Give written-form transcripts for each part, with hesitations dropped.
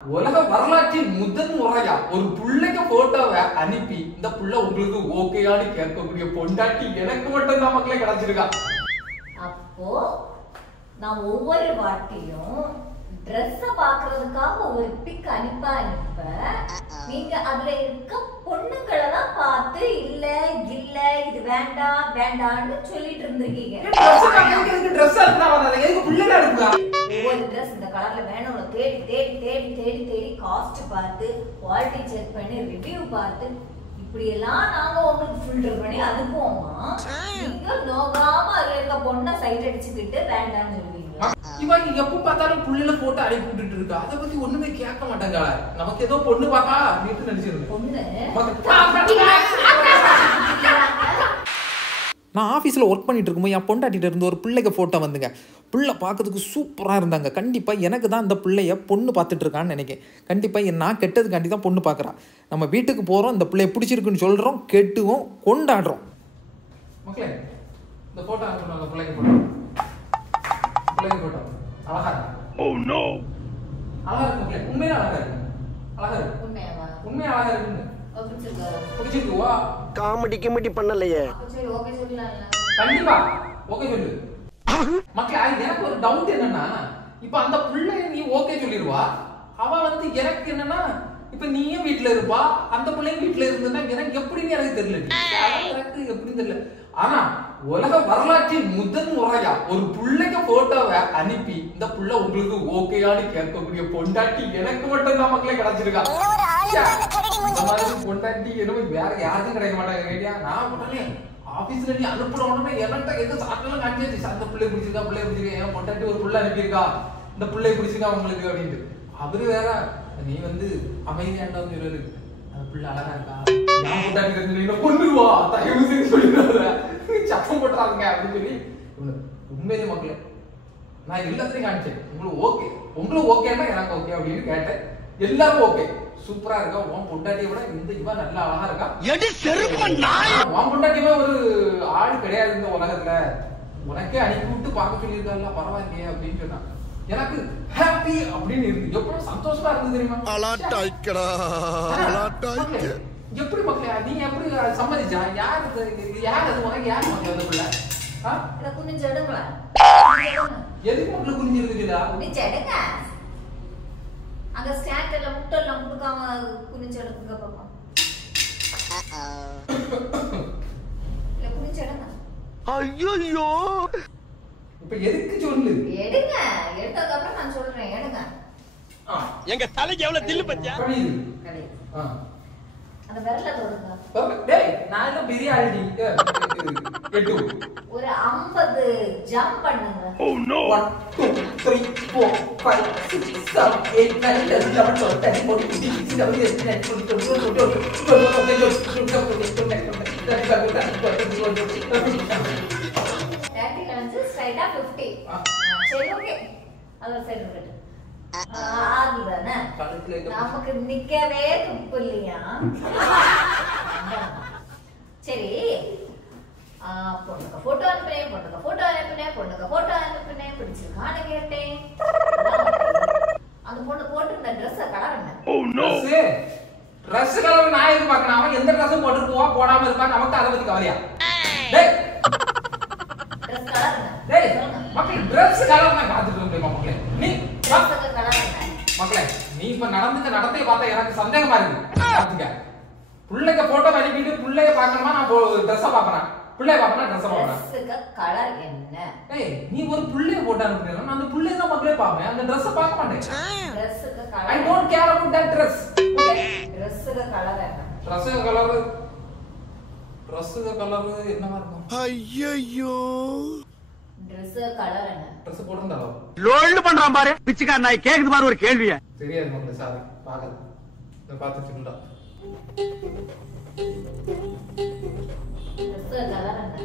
உலக வரலாற்றில் முதன் முறையா ஒரு புள்ளைக்கு போட்டோவை அனுப்பி இந்த புள்ள உங்களுக்கு ஓகேயான்னு கேட்கக்கூடிய பொண்டாட்டி எனக்கு மட்டும் தான் மக்களே கிடைச்சிருக்கா. அப்போ நான் ஒவ்வொரு வாட்டியும் ட்ரெஸ் பாக்குறதுக்காக ஒரு பிக் அனுப்ப நீங்க அதுல இருக்க பொண்ணுங்களை தான் பார்த்து இல்ல இல்ல இது வேண்டாம் வேண்டாம்னு சொல்லிட்டு இருந்திருக்கீங்க. ஒவ்வொரு ட்ரெஸ் இந்த கலர்ல வேணும் தேடி தேடி தேடி தேடி தேடி காஸ்ட் பார்த்து குவாலிட்டி செக் பண்ணி ரிவ்யூ பார்த்து இப்படி எல்லாம் நாங்க உங்களுக்கு ஃபில்டர் பண்ணி அனுப்புவோமா? நீங்க நோகாம அதுல இருக்க பொண்ணை சைட் அடிச்சுக்கிட்டு வேண்டாம்னு சொல்லுவீங்க. இவன் எப்ப பார்த்தாலும் புள்ளைல போட்டு அனுப்பி விட்டுட்டு இருக்கா. அதை பத்தி ஒண்ணுமே கேட்க மாட்டாங்க. நமக்கு ஏதோ பொண்ணு பாக்கா அப்படின்னு நினைச்சிருந்தேன். பொண்ணு நான் ஆஃபீஸில் ஒர்க் பண்ணிட்டு இருக்கும்போது என் பொண்டாட்டிகிட்ட இருந்து ஒரு பிள்ளைக்கு ஃபோட்டோ வந்துங்க. பிள்ளை பார்க்கறதுக்கு சூப்பராக இருந்தாங்க. கண்டிப்பாக எனக்கு தான் இந்த பிள்ளைய பொண்ணு பார்த்துட்ருக்கான்னு நினைக்கிறேன். கண்டிப்பாக நான் கெட்டதுக்காண்டி தான் பொண்ணு பார்க்குறான். நம்ம வீட்டுக்கு போகிறோம், இந்த பிள்ளைய பிடிச்சிருக்குன்னு சொல்கிறோம், கெட்டுவோம், கொண்டாடுறோம். மக்களே இந்த ஃபோட்டோ அனுப்புனாங்க. பிள்ளைங்க ஃபோட்டோ அழகா இருக்கு. ஓ நோ அழகா இருக்கு மக்களே. உண்மையா அழகா இருக்கு. அழகா இருக்கு. உண்மையா அழகா இருக்குன்னு பிடிச்சிருக்குவா. காமெடி கிமெடி பண்ணலையே. கண்டிப்பா ஓகே சொல்லு மக்களே. எனக்கு ஒரு டவுட் என்னன்னா, இப்ப அந்த பிள்ளை நீ ஓகே சொல்லிடுவா. அவ வந்து எனக்கு என்னன்னா, இப்ப நீயும் வீட்டுல இருப்பா, அந்த பிள்ளையும் வீட்டுல இருந்ததுன்னா எனக்கு எப்படின்னு எனக்கு தெரியல. எனக்கு எப்படின்னு தெரியல. ஆனா உலக வரலாற்றில் முதன் முறையா ஒரு புள்ளைக்கு போட்டோவை அனுப்பி இந்த புள்ள உங்களுக்கு ஓகேயான்னு கேட்கக்கூடிய பொண்டாட்டி எனக்கு மட்டும் தான் மக்களே கிடைச்சிருக்கா. இந்த மாதிரி பொண்டாட்டி என்ன வேற யாருக்கும் கிடைக்க மாட்டாங்க. நான் உடனே ஆபீஸ்ல நீ அனுப்புற உடனே என்கிட்ட எது சாட்டெல்லாம் காட்டியாச்சு. அந்த பிள்ளை பிடிச்சிருக்கா, பிள்ளைய பிடிச்சிருக்கா, என் பொண்டாட்டி ஒரு புள்ள அனுப்பியிருக்கா, இந்த பிள்ளைய பிடிச்சிருக்கா உங்களுக்கு அப்படின்ட்டு. அவரு வேற நீ வந்து அமைதியாண்டவன்னு சொல்லுவாரு. அந்த பிள்ளை அழகா இருக்கா, நான் பொண்டாட்டி தெரிஞ்சு கொண்டுருவா, தயவு செய்து சொல்லிடுறாரு, சத்தம் போட்டுறாங்க அப்படின்னு சொல்லி. உண்மையிலே மக்களே நான் எல்லாத்தையும் காணிச்சேன். உங்களுக்கு ஓகேன்னா எனக்கு ஓகே அப்படின்னு கேட்டேன். எல்லாரும் ஓகே, சூப்பரா இருக்கா, உன் பொண்டாட்டியை விட இந்த இவ நல்லா அழகா இருக்கா. உன் பொண்டாட்டியுமே ஒரு ஆள் கிடையாது இந்த உலகத்துல, உனக்கே அனுப்பி விட்டு பார்க்க சொல்லியிருக்கால, பரவாயில்லையே அப்படின்னு சொன்னா எனக்கு ஹாப்பி அப்படின்னு இருக்கு. எவ்வளவு சந்தோஷமா இருந்து தெரியுமா? எப்படி மக்களே நீங்க எப்படி சம்மதிச்சா? யார் அது உனக்கு யாரு மக்கள் அந்த பிள்ளை? குனிஞ்செடுங்களா? எதுக்கு மக்கள் குனிஞ்சிருக்குதா? குனிஞ்செடுங்க. அங்க ஸ்டாண்ட்ல முட்டெல்லாம் கொடுக்காம குனிஞ்செடுங்க பாப்போம். இல்ல குனிஞ்செடுங்க. ஐயோ இப்ப எதுக்கு சொல்லு? எடுங்க. எடுத்ததுக்கு அப்புறம் நான் சொல்றேன். எடுங்க. எங்க தலைக்கு எவ்வளவு தில்லு பத்தியா? கடி. அந்த விரல தொடுங்க. டேய் நான் என்ன பெரிய ஆள்டி. எட்டு ஒரு 50 ஜம்ப் பண்ணுங்க. Oh no 1 2 3 4 5 6 7 8 9 10 11 12 13 14 15 16 17 சரி ஓகே. அத சரி விட்டு. ஆகுதானே? நமக்கு நிக்கவே துப்பு இல்லையா? சரி பொண்ணுக்கு போட்டோ அனுப்புனேன், பொண்ணுக்கு போட்டோ அனுப்புனேன் பிடிச்சிருக்கான்னு கேட்டேன். அந்த பொண்ணு போட்டிருந்த ட்ரெஸ் கலர் என்ன? ட்ரெஸ் கலர் நான் எது பார்க்கணும்? அவன் எந்த ட்ரெஸ்ஸும் போட்டு போவா போடாம இருப்பான், நமக்கு அதை பத்தி கவலையா? டேய் ட்ரெஸ் கலர் என்ன? டேய் மக்களே ட்ரெஸ் கலர் நான் பார்த்துட்டு இருக்கேன் மக்களே. நீ ட்ரெஸ் கலர் என்ன? மக்களே நீ இப்ப நடந்ததை பார்த்தா எனக்கு சந்தேகமா இருக்கு. பாத்துங்க, புள்ளைக்கு போட்டோ அனுப்பிட்டு புள்ளைய பார்க்கணுமா நான் ட்ரெஸ்ஸை பார்க்கறேன், புள்ளைய பார்க்கணும் ட்ரெஸ்ஸை பார்க்கறேன். ட்ரெஸ்ஸுக்கு கலர் என்ன? ஏய் நீ ஒரு புள்ளைய போட்டோ அனுப்புறேன்னா நான் அந்த புள்ளைய தான் மக்களே பார்ப்பேன், அந்த ட்ரெஸ்ஸை பார்க்க மாட்டேன். ட்ரெஸ்ஸுக்கு I colour don't care about that dress. Okay? ட்ரெஸ்ஸுக்கு கலர் என்ன? ட்ரெஸ்ஸுக்கு கலர் என்னவா இருக்கும்? ஐயோ ட்ரெஸ்ஸுக்கு கலர் என்ன? ட்ரெஸ் போட்டுருந்தாலோ லோல் பண்றான் பாரு பிச்சைக்கார நாய். கேக்குது பாரு ஒரு கேள்விய. தெரியாது மக்களே, சாரி பார்க்கல. நான் பார்த்து சொல்லுடா. ட்ரெஸ்ஸுக்கு கலர் என்ன?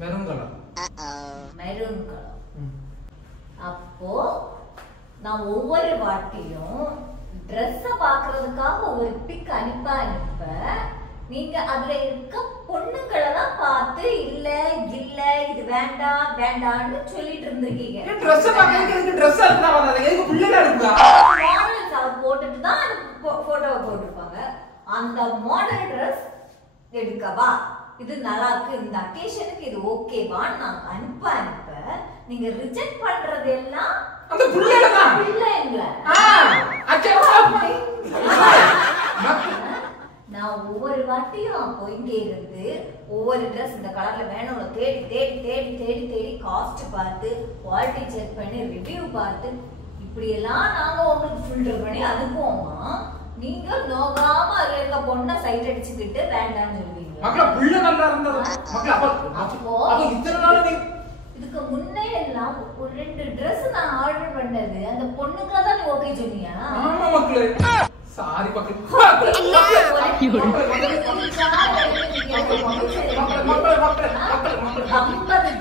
Maroon colour. Maroon colour. அப்போ நான் ஒவ்வொரு வாட்டியும் ட்ரெஸ் பாக்குறதுக்காக ஒரு பிக் அனுப்ப நீங்க அதுல இருக்க பொண்ணுங்களை தான் பார்த்து இல்ல இல்ல இது வேண்டாம் வேண்டாம்னு சொல்லிட்டு இருந்திருக்கீங்க. Dress பாக்கிறதுக்கு Dress எடுத்தா வராத. எதுக்கு புள்ளல எடுக்கா? மாடல்ஸ் அவ போட்டுட்டு தான் போட்டோவை போட்டுருப்பாங்க. அந்த மாடல் Dress எடுக்கவா இது நல்லா இருக்கு இந்த அகேஷனுக்கு இது ஓகேவான்னு நான் அனுப்ப நீங்க ரிஜெக்ட் பண்றது எல்லாம் அந்த புள்ளல தான். புள்ளங்கள. நான் ஒவ்வொரு வாட்டியும் அப்போ இங்கே இருந்து ஒவ்வொரு ட்ரெஸ் இந்த கலர்ல வேணும்னு தேடி தேடி தேடி தேடி தேடி காஸ்ட் பார்த்து குவாலிட்டி செக் பண்ணி ரிவ்யூ பார்த்து இப்படி எல்லாம் நாங்க உங்களுக்கு ஃபில்டர் பண்ணி அனுப்புவோமா? நீங்க நோகாம அதுல இருக்க பொண்ணை சைட் அடிச்சுக்கிட்டு வேண்டாம்னு சொல்லுவீங்க. மக்கள புள்ள நல்லா இருந்தது. மக்கள அப்போ இத்தனை நாள் நீ இதுக்கு முன்னே எல்லாம் ஒரு 2 Dress நான் ஆர்டர் பண்ணது அந்த பொண்ணுங்கள தான் நீ ஓகே சொன்னியா? ஆமா மக்களே. சாரி மக்களே.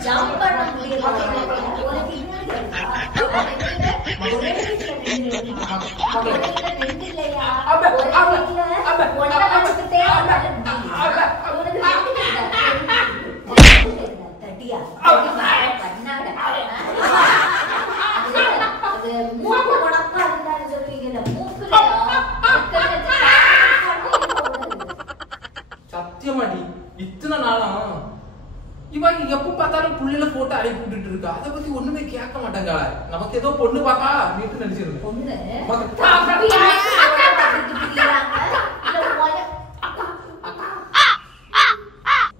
ஜம்ப் பண்ண முடியல. உனக்கு இன்னொரு சத்தியமாடி இத்தனை நாளா இவன் எப்ப பார்த்தாலும் புள்ளில போட்டு அனுப்பி விட்டுட்டு இருக்கா. அதை பத்தி ஒண்ணுமே கேட்க மாட்டாங்க. நமக்கு ஏதோ பொண்ணு பாக்கா அப்படின்னு நினைச்சிருக்கேன்.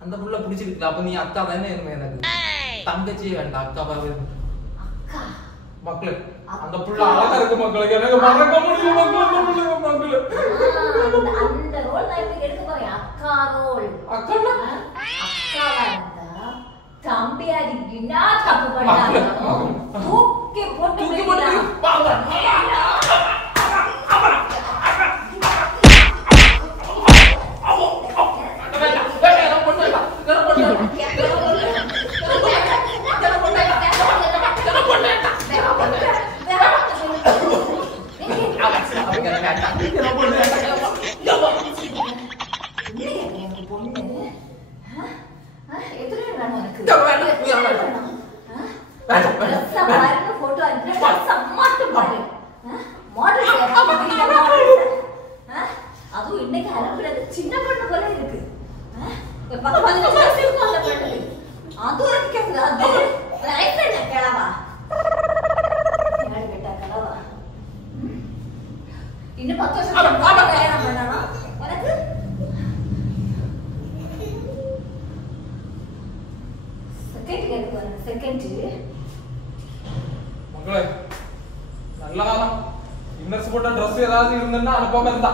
அந்த புள்ள பிடிச்சிருக்கு. அப்ப நீ அக்கா தானே இனிமே எனக்கு தங்கச்சியே வேண்டாம் அக்காவாவே மக்களே. அந்த புள்ள அழகா இருக்கு மக்களுக்கு. எனக்கு மறக்க முடியல மக்களே. அந்த ரோல் நான் இப்ப எடுக்க போறேன். அக்கா ரோல். அக்கா தம்பியாடி என்ன தப்பு பண்ணாங்க தூக்கி போட்டு அதுவும் இன்னைக்கு அலம்புறது சின்ன பொண்ணு போல இருக்கு. இன்னும் 10 வருஷம் கல்யாணம் பண்ணணும் உனக்கு. செகண்ட் மக்களே நல்லா இன்னர்ஸ் போட்ட Dress ஏதாவது இருந்ததுன்னா அனுப்பாம இருந்தா